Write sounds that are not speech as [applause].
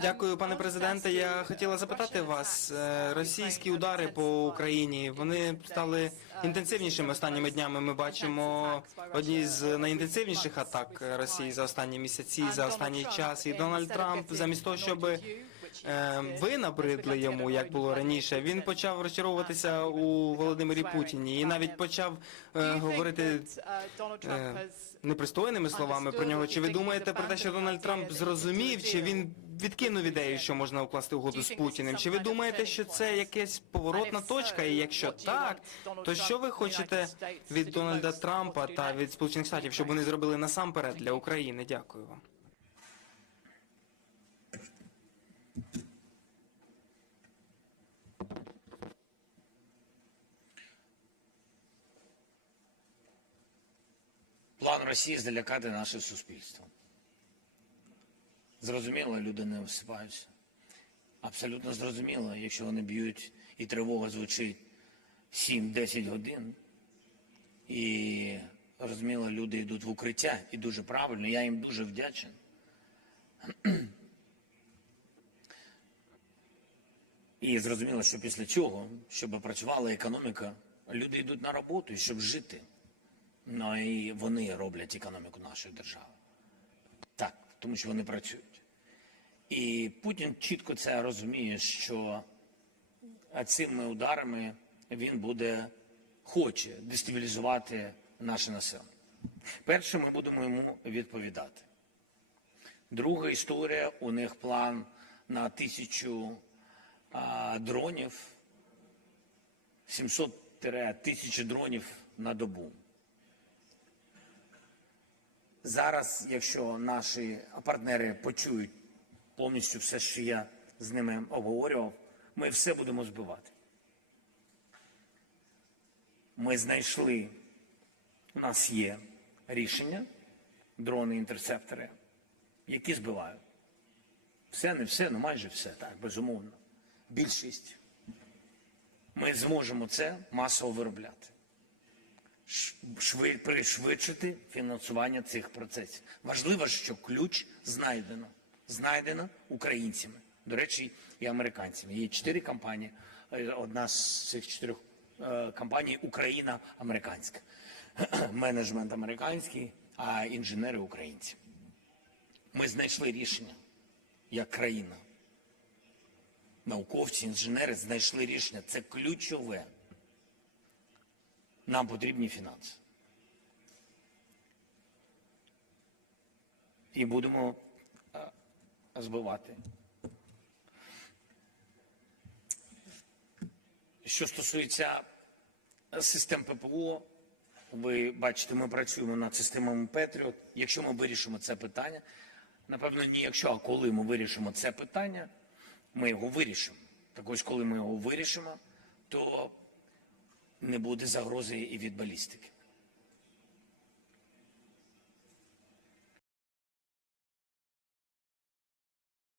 Дякую, пане президенте. Я хотіла запитати вас. е, Російські удари по Україні вони стали інтенсивнішими останніми днями. Ми бачимо одні з найінтенсивніших атак Росії за останні місяці, за останній час. І Дональд Трамп, замість того, щоб е, ви набридли йому, як було раніше, він почав розчаровуватися у Володимирі Путіні і навіть почав е, говорити е, непристойними словами про нього. Чи ви думаєте про те, що Дональд Трамп зрозумів, чи він відкинув ідею, що можна укласти угоду з Путіним? Чи ви думаєте, що це якась поворотна точка? І якщо так, то що ви хочете від Дональда Трампа та від Сполучених Штатів, щоб вони зробили насамперед для України? Дякую вам. План Росії залякати наше суспільство. Зрозуміло, люди не всипаються. Абсолютно зрозуміло, якщо вони б'ють і тривога звучить 7-10 годин. І розуміло, люди йдуть в укриття і дуже правильно, я їм дуже вдячен. І зрозуміло, що після цього, щоб працювала економіка, люди йдуть на роботу, щоб жити. Ну і вони роблять економіку нашої держави. Так, тому що вони працюють. І Путін чітко це розуміє, що цими ударами він буде хоче дестабілізувати наше населення. Перше, ми будемо йому відповідати. Друга історія у них план на тисячу а, дронів, 700-1000 дронів на добу. Зараз, якщо наші партнери почують повністю все, що я з ними обговорював, ми все будемо збивати. Ми знайшли, у нас є рішення, дрони-інтерцептори, які збивають. Все, не все, ну майже все, так, безумовно. Більшість. Ми зможемо це масово виробляти пришвидшити фінансування цих процесів. Важливо, що ключ знайдено. Знайдено українцями. До речі, і американцями. Є чотири компанії. Е, Одна з цих чотирьох е, компаній Україна американська. [clears throat] Менеджмент американський, а інженери українці. Ми знайшли рішення як країна. Науковці, інженери знайшли рішення. Це ключове. Нам потрібні фінанси. І будемо е, збивати. Що стосується систем ППО, ви бачите, ми працюємо над системами Петріот. Якщо ми вирішимо це питання, напевно, не якщо, а коли ми вирішимо це питання, ми його вирішимо. Так ось, коли ми його вирішимо, то не буде загрози і від балістики.